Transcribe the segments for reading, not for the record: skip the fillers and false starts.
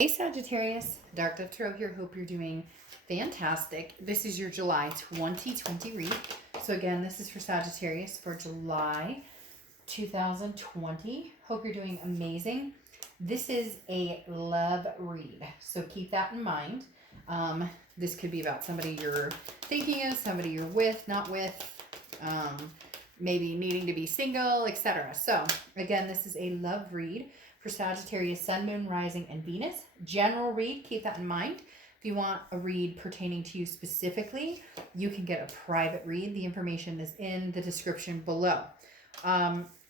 Hey Sagittarius, Dark Dove Tarot here. Hope you're doing fantastic. This is your July 2020 read. So again, this is for Sagittarius for July 2020. Hope you're doing amazing. This is a love read, so keep that in mind. This could be about somebody you're thinking of, somebody you're with, not with, maybe needing to be single, etc. So again, this is a love read for Sagittarius, Sun, Moon, Rising, and Venus. General read, keep that in mind. If you want a read pertaining to you specifically, you can get a private read. The information is in the description below.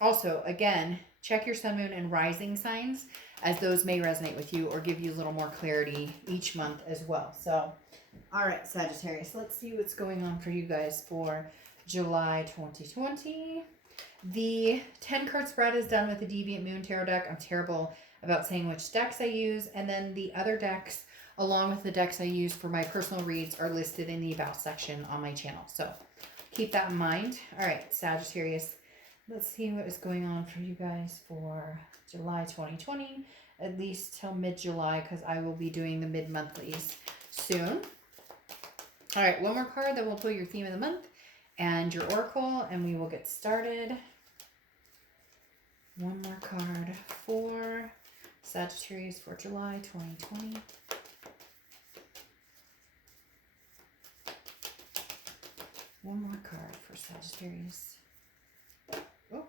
Also, again, check your Sun, Moon, and Rising signs, as those may resonate with you or give you a little more clarity each month as well. So, all right, Sagittarius, let's see what's going on for you guys for July 2020. The 10 card spread is done with the Deviant Moon Tarot deck. I'm terrible about saying which decks I use. And then the other decks, along with the decks I use for my personal reads, are listed in the About section on my channel. So keep that in mind. All right, Sagittarius, let's see what is going on for you guys for July 2020, at least till mid-July, because I will be doing the mid-monthlies soon. All right, one more card, then we'll pull your theme of the month and your oracle, and we will get started. One more card for Sagittarius for July 2020. One more card for Sagittarius. Oh.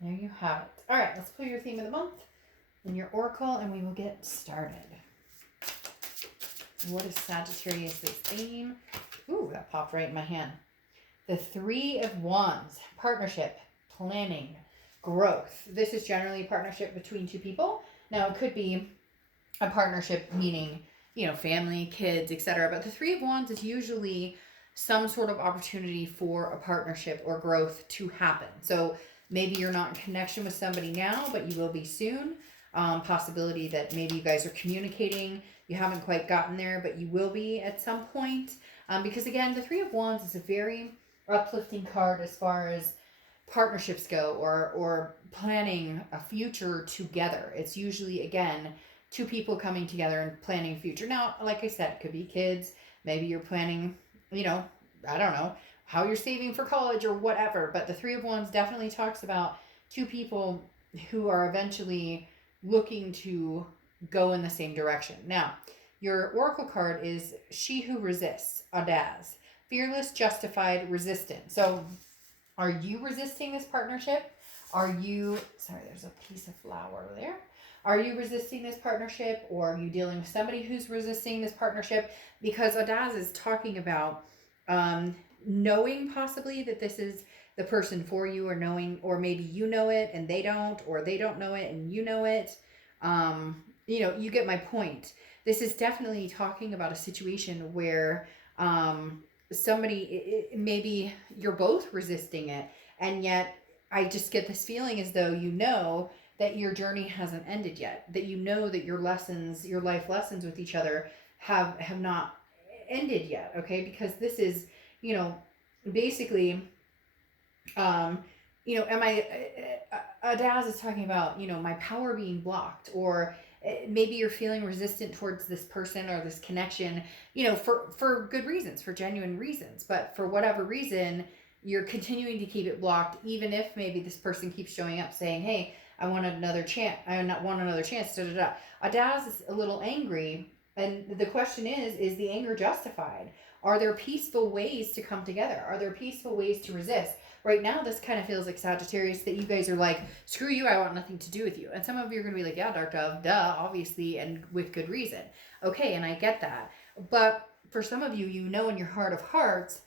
There you have it. All right, let's pull your theme of the month and your oracle, and we will get started. What is Sagittarius' theme? Ooh, that popped right in my hand. The Three of Wands. Partnership, planning, growth. This is generally a partnership between two people. Now, it could be a partnership meaning, you know, family, kids, etc. But the Three of Wands is usually some sort of opportunity for a partnership or growth to happen. So maybe you're not in connection with somebody now, but you will be soon. Possibility that maybe you guys are communicating. You haven't quite gotten there, but you will be at some point. Because again, the Three of Wands is a very uplifting card as far as partnerships go, or planning a future together. It's usually, again, two people coming together and planning a future. Now, like I said, it could be kids. Maybe you're planning, you know, I don't know, how you're saving for college or whatever. But the Three of Wands definitely talks about two people who are eventually looking to go in the same direction. Now, your oracle card is She Who Resists, Audaz. Fearless, justified, resistant. So are you resisting this partnership? Are you, sorry, there's a piece of flower there. Are you resisting this partnership, or are you dealing with somebody who's resisting this partnership? Because Audaz is talking about knowing possibly that this is the person for you, or knowing, or maybe you know it and they don't, or they don't know it and you know it. You know, you get my point. This is definitely talking about a situation where somebody, maybe you're both resisting it, and yet I just get this feeling as though you know that your journey hasn't ended yet, that you know that your lessons, your life lessons with each other have not ended yet, okay? Because this is, you know, basically, you know, Adaz is talking about, you know, my power being blocked, or maybe you're feeling resistant towards this person or this connection, you know, for good reasons, for genuine reasons. But for whatever reason, you're continuing to keep it blocked, even if maybe this person keeps showing up saying, hey, I want another chance. I want another chance. Da, da, da. Adaz is a little angry. And the question is the anger justified? Are there peaceful ways to come together? Are there peaceful ways to resist? Right now, this kind of feels like, Sagittarius, that you guys are like, screw you, I want nothing to do with you. And some of you are going to be like, yeah, Dark Dove, duh, obviously, and with good reason. Okay, and I get that. But for some of you, you know in your heart of hearts,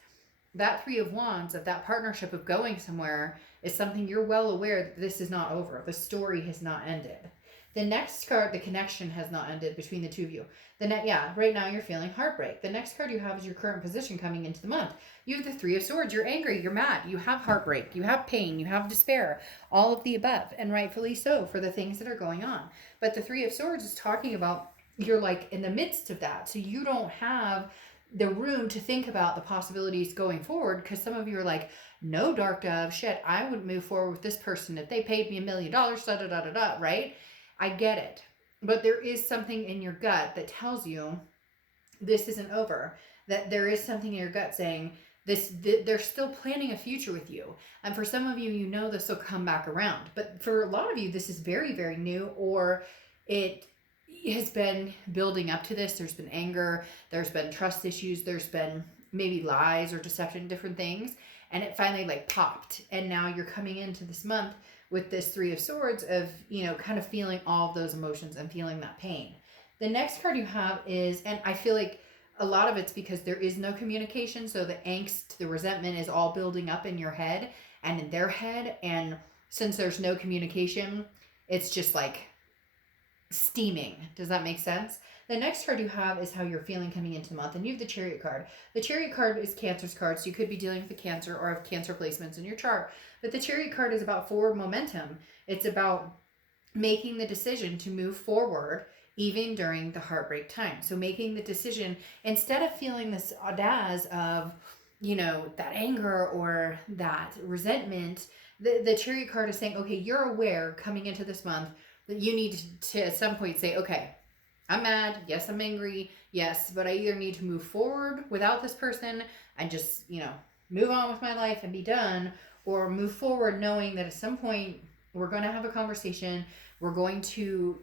that Three of Wands, of that partnership of going somewhere, is something you're well aware that this is not over. The story has not ended. The next card, the connection has not ended between the two of you. Right now you're feeling heartbreak. The next card you have is your current position coming into the month. You have the Three of Swords. You're angry. You're mad. You have heartbreak. You have pain. You have despair. All of the above. And rightfully so for the things that are going on. But the Three of Swords is talking about you're like in the midst of that. So you don't have the room to think about the possibilities going forward, because some of you are like, no, Dark Dove, shit, I wouldn't move forward with this person if they paid me $1 million, da da da da da, right? I get it. But there is something in your gut that tells you this isn't over. That there is something in your gut saying they're still planning a future with you. And for some of you, you know this will come back around. But for a lot of you, this is very, very new, or it has been building up to this. There's been anger, there's been trust issues, there's been maybe lies or deception, different things. And it finally like popped. And now you're coming into this month with this Three of Swords of, kind of feeling all of those emotions and feeling that pain. The next card you have is, and I feel like a lot of it's because there is no communication. So the angst, the resentment is all building up in your head and in their head. And since there's no communication, it's just like steaming. Does that make sense? The next card you have is how you're feeling coming into the month. And you have the Chariot card. The Chariot card is Cancer's card. So you could be dealing with a Cancer or have Cancer placements in your chart. But the Chariot card is about forward momentum. It's about making the decision to move forward even during the heartbreak time. So making the decision, instead of feeling this audace of, that anger or that resentment, the Chariot card is saying, okay, you're aware coming into this month that you need to at some point say, okay, I'm mad. Yes, I'm angry. Yes, but I either need to move forward without this person and just, move on with my life and be done, or move forward knowing that at some point we're going to have a conversation. We're going to,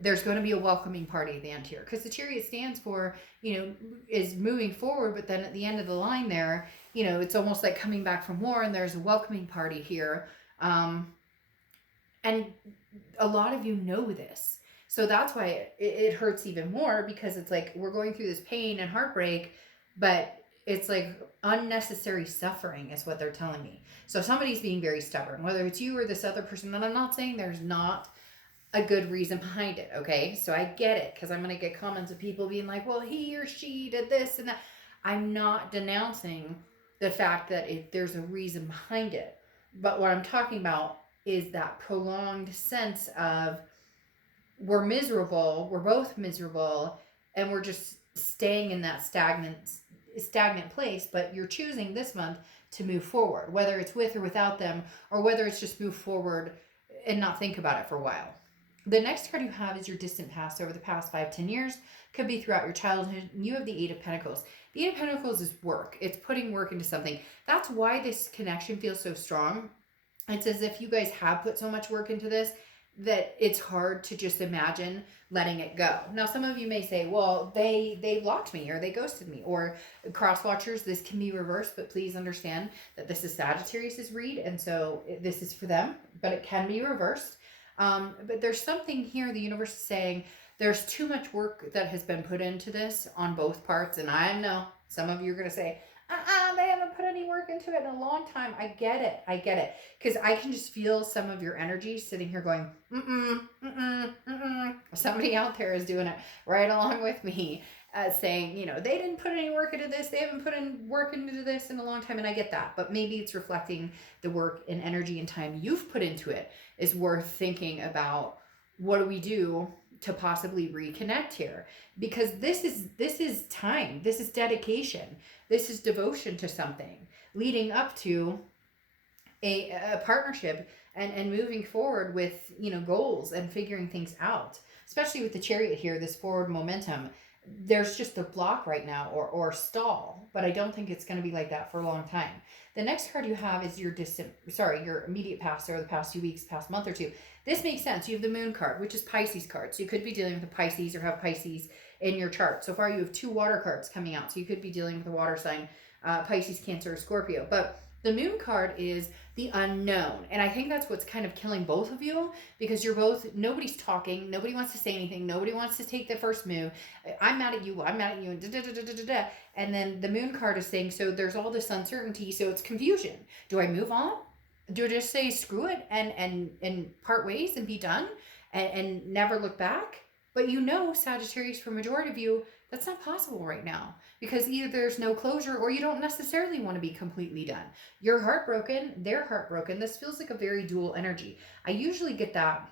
there's going to be a welcoming party at the end here, because the Chariot stands for, is moving forward, but then at the end of the line there, it's almost like coming back from war, and there's a welcoming party here. And a lot of you know this. So that's why it hurts even more, because it's like we're going through this pain and heartbreak, but it's like unnecessary suffering is what they're telling me. So somebody's being very stubborn, whether it's you or this other person. And I'm not saying there's not a good reason behind it, okay? So I get it, because I'm going to get comments of people being like, well, he or she did this and that. I'm not denouncing the fact that there's a reason behind it. But what I'm talking about is that prolonged sense of we're miserable, we're both miserable, and we're just staying in that stagnant place. But you're choosing this month to move forward, whether it's with or without them, or whether it's just move forward and not think about it for a while. The next card you have is your distant past, over the past 5-10 years. Could be throughout your childhood. You have the Eight of Pentacles. The Eight of Pentacles is work. It's putting work into something. That's why this connection feels so strong. It's as if you guys have put so much work into this that it's hard to just imagine letting it go. Now, some of you may say, well, they blocked me, or they ghosted me, or cross watchers, this can be reversed, but please understand that this is Sagittarius's read, and so this is for them, but it can be reversed. But there's something here the universe is saying there's too much work that has been put into this on both parts. And I know some of you are going to say, they haven't put any work into it in a long time. I get it. Because I can just feel some of your energy sitting here going, Somebody out there is doing it right along with me, saying, they didn't put any work into this. They haven't put in work into this in a long time. And I get that. But maybe it's reflecting the work and energy and time you've put into it is worth thinking about. What do we do to possibly reconnect here? Because this is time. This is dedication. This is devotion to something leading up to a partnership and moving forward with, goals and figuring things out, especially with the Chariot here, this forward momentum. There's just a block right now or stall, but I don't think it's going to be like that for a long time. The next card you have is your immediate past, or the past few weeks, past month or two. This makes sense. You have the Moon card, which is Pisces card. So you could be dealing with a Pisces or have Pisces in your chart. So far you have 2 water cards coming out. So you could be dealing with a water sign, Pisces, Cancer, or Scorpio. But the Moon card is the unknown. And I think that's what's kind of killing both of you, because you're both, nobody's talking. Nobody wants to say anything. Nobody wants to take the first move. I'm mad at you. I'm mad at you. And And then the Moon card is saying, so there's all this uncertainty. So it's confusion. Do I move on? Do I just say screw it and part ways and be done and never look back? But Sagittarius, for majority of you, that's not possible right now, because either there's no closure or you don't necessarily want to be completely done. You're heartbroken. They're heartbroken. This feels like a very dual energy. I usually get that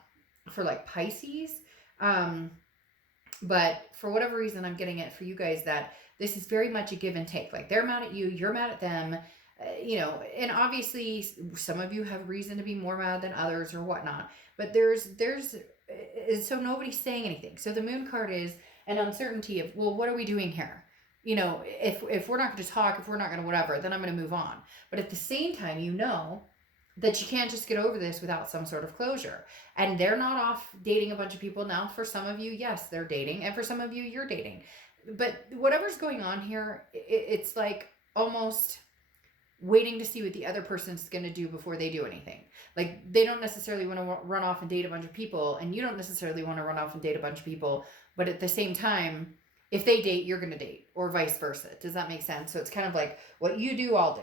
for like Pisces. But for whatever reason, I'm getting it for you guys that this is very much a give and take. Like they're mad at you. You're mad at them. And obviously some of you have reason to be more mad than others or whatnot, but so nobody's saying anything. So the moon card is an uncertainty of, well, what are we doing here? You know, if we're not going to talk, if we're not going to whatever, then I'm going to move on. But at the same time, you know that you can't just get over this without some sort of closure. And they're not off dating a bunch of people now. For some of you, yes, they're dating. And for some of you, you're dating. But whatever's going on here, it's like almost waiting to see what the other person's going to do before they do anything. Like, they don't necessarily want to run off and date a bunch of people, and you don't necessarily want to run off and date a bunch of people. But at the same time, if they date, you're going to date, or vice versa. Does that make sense? So it's kind of like, what you do, I'll do.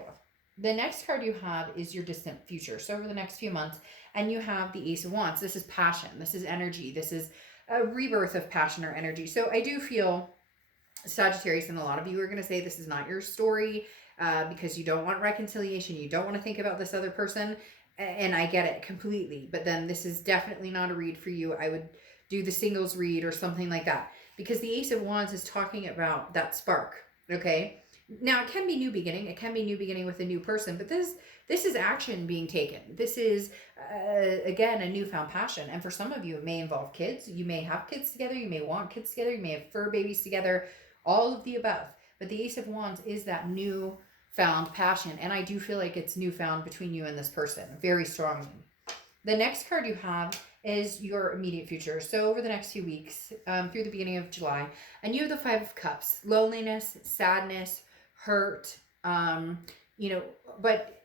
The next card you have is your distant future. So over the next few months, and you have the Ace of Wands. This is passion. This is energy. This is a rebirth of passion or energy. So I do feel, Sagittarius, and a lot of you are going to say this is not your story because you don't want reconciliation. You don't want to think about this other person. And I get it completely. But then this is definitely not a read for you. I would do the singles read or something like that. Because the Ace of Wands is talking about that spark. Okay? Now, it can be new beginning. It can be new beginning with a new person, but this is action being taken. This is, again, a newfound passion. And for some of you, it may involve kids. You may have kids together. You may want kids together. You may have fur babies together. All of the above. But the Ace of Wands is that newfound passion. And I do feel like it's newfound between you and this person very strongly. The next card you have is your immediate future. So over the next few weeks, through the beginning of July, and you have the Five of Cups. Loneliness, sadness, hurt, but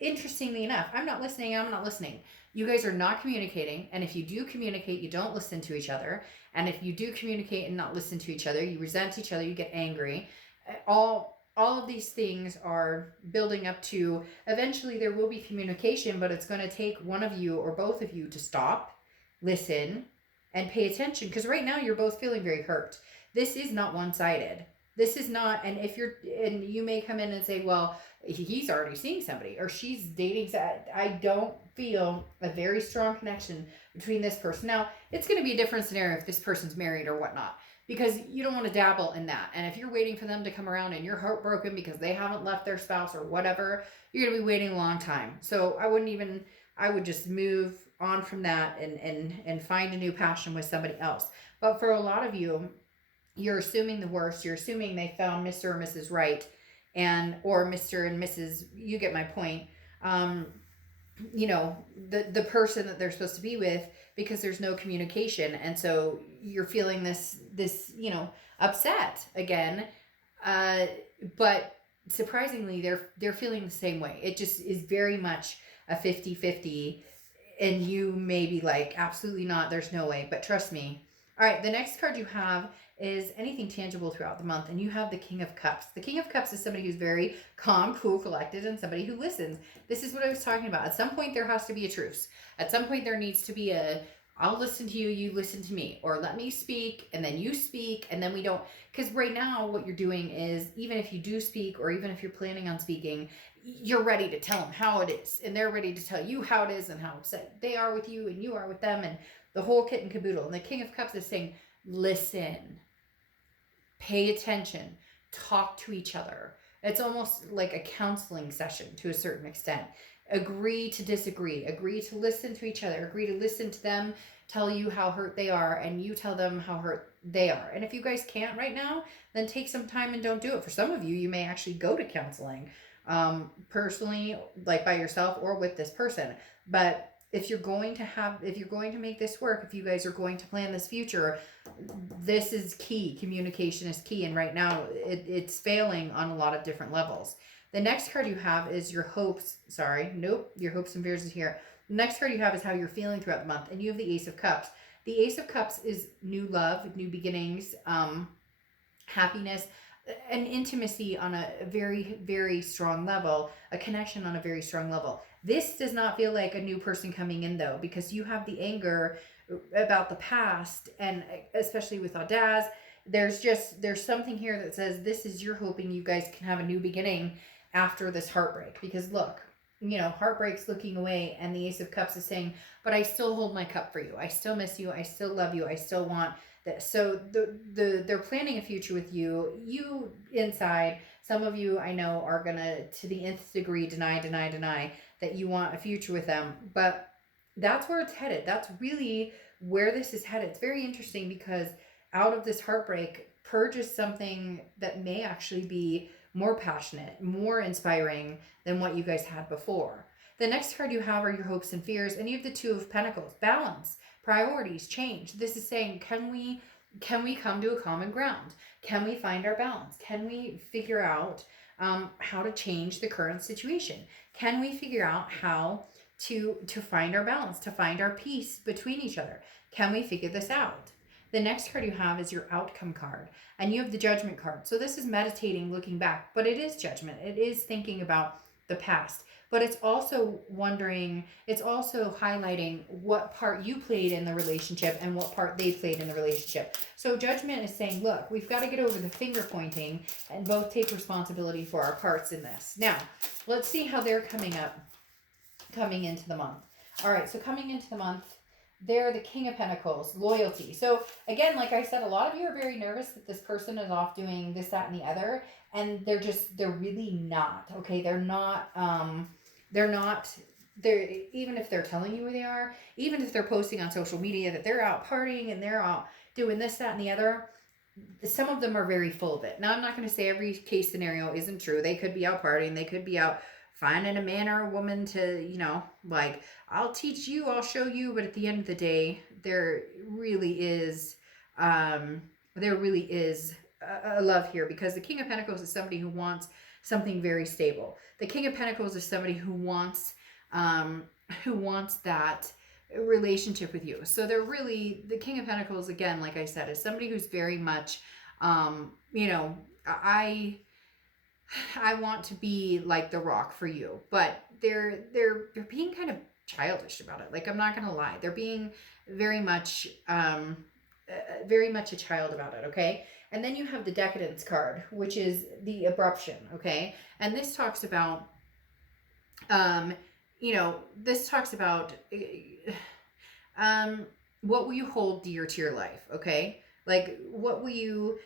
interestingly enough, I'm not listening. You guys are not communicating. And if you do communicate, you don't listen to each other. And if you do communicate and not listen to each other, you resent each other, you get angry. All of these things are building up to, eventually there will be communication, but it's going to take one of you or both of you to stop, listen, and pay attention. Because right now you're both feeling very hurt. This is not one-sided. This is not, and you may come in and say, well, he's already seeing somebody or she's dating. I don't feel a very strong connection between this person. Now, it's going to be a different scenario if this person's married or whatnot, because you don't want to dabble in that. And if you're waiting for them to come around and you're heartbroken because they haven't left their spouse or whatever, you're going to be waiting a long time. So I would just move on from that and find a new passion with somebody else. But for a lot of you, you're assuming the worst. You're assuming they found Mr. or Mrs. Right, or Mr. and Mrs. You get my point. The person that they're supposed to be with, because there's no communication, and so you're feeling this upset again. But surprisingly, they're feeling the same way. It just is very much a 50-50, and you may be like, absolutely not. There's no way. But trust me. All right, the next card you have is anything tangible throughout the month, and you have the King of Cups. The King of Cups is somebody who's very calm, cool, collected, and somebody who listens. This is what I was talking about. At some point, there has to be a truce. At some point, there needs to be I'll listen to you, you listen to me, or let me speak, and then you speak, and then we don't. Because right now, what you're doing is, even if you do speak, or even if you're planning on speaking, you're ready to tell them how it is, and they're ready to tell you how it is and how upset they are with you, and you are with them, and the whole kit and caboodle. And the King of Cups is saying, listen, pay attention, talk to each other. It's almost like a counseling session to a certain extent. Agree to disagree, agree to listen to each other, agree to listen to them, tell you how hurt they are, and you tell them how hurt they are. And if you guys can't right now, then take some time and don't do it. For some of you, you may actually go to counseling, personally, like by yourself or with this person. But if you're going to make this work, if you guys are going to plan this future, this is key. Communication is key. And right now it's failing on a lot of different levels. The next card you have is your hopes. Your hopes and fears is here. The next card you have is how you're feeling throughout the month. And you have the Ace of Cups. The Ace of Cups is new love, new beginnings, happiness, an intimacy on a very, very strong level, a connection on a very strong level. This does not feel like a new person coming in, though, because you have the anger about the past, and especially with Audaz, there's something here that says this is you're hoping you guys can have a new beginning after this heartbreak. Because look, heartbreak's looking away, and the Ace of Cups is saying, but I still hold my cup for you. I still miss you. I still love you. I still want this. So they're planning a future with you. You inside, some of you I know are gonna, to the nth degree, deny that you want a future with them. But that's where it's headed. That's really where this is headed. It's very interesting because out of this heartbreak purges something that may actually be more passionate, more inspiring than what you guys had before. The next card you have are your hopes and fears, and you have the Two of Pentacles. Balance, priorities, change. This is saying, can we come to a common ground? Can we find our balance? Can we figure out how to change the current situation? Can we figure out how to find our balance, to find our peace between each other? Can we figure this out? The next card you have is your outcome card, and you have the judgment card. So this is meditating, looking back, but it is judgment. It is thinking about the past, but it's also wondering, it's also highlighting what part you played in the relationship and what part they played in the relationship. So judgment is saying, look, we've got to get over the finger pointing and both take responsibility for our parts in this. Now, let's see how they're coming into the month. All right, so coming into the month, they're the King of Pentacles, loyalty. So again, like I said, a lot of you are very nervous that this person is off doing this, that, and the other, and they're really not, okay? They're not, even if they're telling you who they are, even if they're posting on social media that they're out partying and they're out doing this, that, and the other, some of them are very full of it. Now, I'm not going to say every case scenario isn't true. They could be out partying. They could be out finding a man or a woman to, like, I'll teach you, I'll show you. But at the end of the day, there really is a love here, because the King of Pentacles is somebody who wants something very stable. The King of Pentacles is somebody who wants that relationship with you. So they're really, the King of Pentacles, again, like I said, is somebody who's very much, I want to be like the rock for you, but they're being kind of childish about it. Like, I'm not gonna lie, they're being very much a child about it. Okay, and then you have the Decadence card, which is the abruption. Okay, and this talks about what will you hold dear to your life? Okay, like, what will you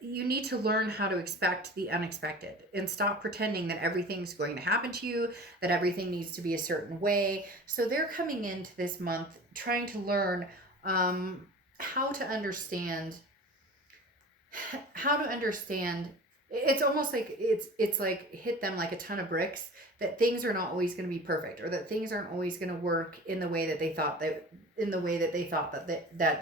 need to learn how to expect the unexpected and stop pretending that everything's going to happen to you, that everything needs to be a certain way. So they're coming into this month trying to learn how to understand. It's almost like it's like hit them like a ton of bricks that things are not always going to be perfect, or that things aren't always going to work in the way that they thought that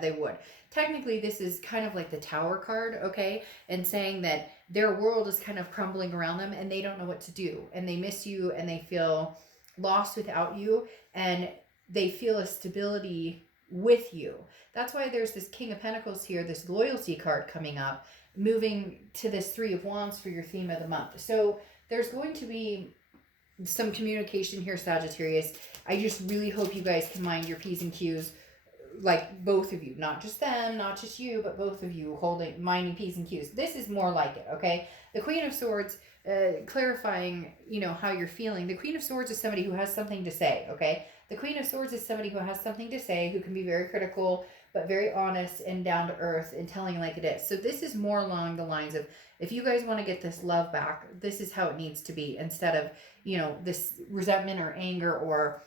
they would. Technically, this is kind of like the Tower card, okay? And saying that their world is kind of crumbling around them and they don't know what to do, and they miss you and they feel lost without you, and they feel a stability with you. That's why there's this King of Pentacles here, this loyalty card coming up, moving to this Three of Wands for your theme of the month. So there's going to be some communication here, Sagittarius. I just really hope you guys can mind your P's and Q's, like both of you, not just them, not just you, but both of you minding P's and Q's. This is more like it, okay? The Queen of Swords, clarifying, how you're feeling. The Queen of Swords is somebody who has something to say, okay? The Queen of Swords is somebody who has something to say, who can be very critical, but very honest and down to earth and telling like it is. So this is more along the lines of, if you guys want to get this love back, this is how it needs to be, instead of, this resentment or anger or,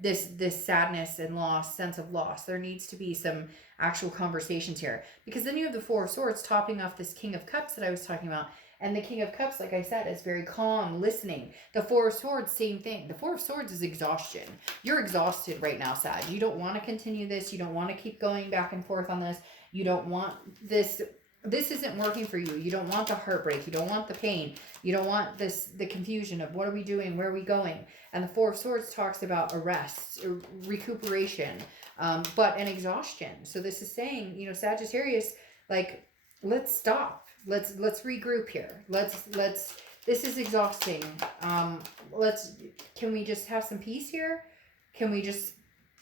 this sadness and sense of loss. There needs to be some actual conversations here, because then you have the Four of Swords topping off this King of Cups that I was talking about. And the King of Cups, like I said, is very calm, listening. The Four of Swords, same thing. The Four of Swords is exhaustion. You're exhausted right now, Sag. You don't want to continue this. You don't want to keep going back and forth on this. You don't want this. This isn't working for you. You don't want the heartbreak. You don't want the pain. You don't want the confusion of what are we doing? Where are we going? And the Four of Swords talks about a rest, recuperation, but an exhaustion. So this is saying, Sagittarius, like, let's stop. Let's regroup here. This is exhausting. Can we just have some peace here? Can we just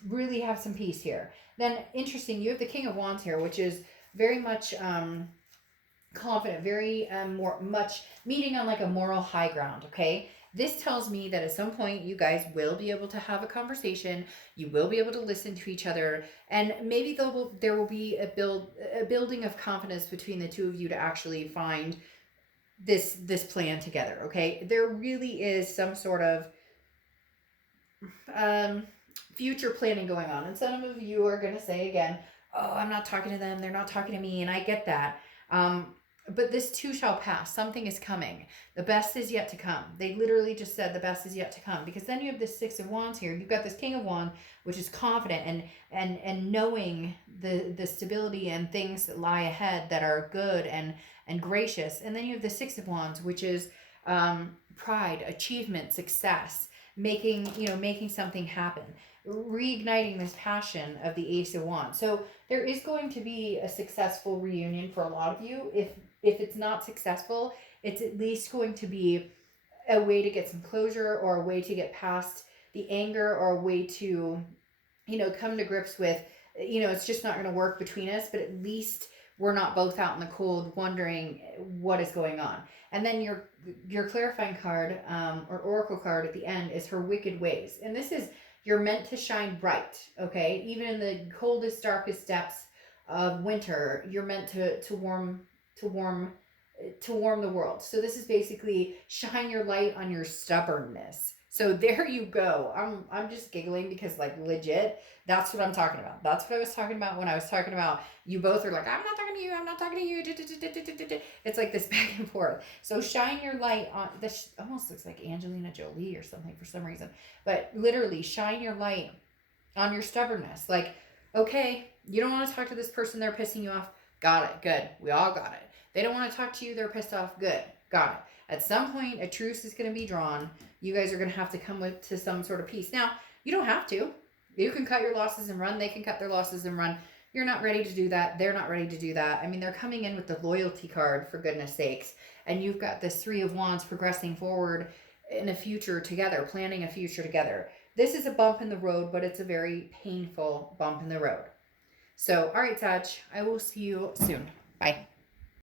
really have some peace here? Then, interesting, you have the King of Wands here, which is very much confident, very much meeting on like a moral high ground, okay? This tells me that at some point you guys will be able to have a conversation. You will be able to listen to each other, and maybe there will be a building of confidence between the two of you to actually find this plan together. Okay, there really is some sort of future planning going on. And some of you are going to say again, oh, I'm not talking to them. They're not talking to me. And I get that. But this too shall pass. Something is coming. The best is yet to come. They literally just said the best is yet to come, because then you have this Six of Wands here. You've got this King of Wands, which is confident and knowing the stability and things that lie ahead that are good and gracious. And then you have the Six of Wands, which is pride, achievement, success, making something happen, reigniting this passion of the Ace of Wands. So there is going to be a successful reunion for a lot of you. If it's not successful, it's at least going to be a way to get some closure, or a way to get past the anger, or a way to, come to grips with, it's just not going to work between us, but at least we're not both out in the cold wondering what is going on. And then your clarifying card, or oracle card at the end, is her wicked ways. And this is, you're meant to shine bright, okay? Even in the coldest, darkest depths of winter, you're meant to warm the world. So this is basically shine your light on your stubbornness. So there you go. I'm just giggling because, like, legit, that's what I'm talking about. That's what I was talking about when I was talking about, you both are like, I'm not talking to you, I'm not talking to you. It's like this back and forth. So shine your light on, this almost looks like Angelina Jolie or something for some reason. But literally, shine your light on your stubbornness. Like, okay, you don't want to talk to this person, they're pissing you off. Got it. Good. We all got it. They don't want to talk to you, they're pissed off. Good. Got it. At some point, a truce is going to be drawn. You guys are going to have to come to some sort of peace. Now, you don't have to. You can cut your losses and run. They can cut their losses and run. You're not ready to do that. They're not ready to do that. I mean, they're coming in with the loyalty card, for goodness sakes. And you've got this Three of Wands progressing forward in a future together, planning a future together. This is a bump in the road, but it's a very painful bump in the road. So, all right, Sag, I will see you soon. Bye.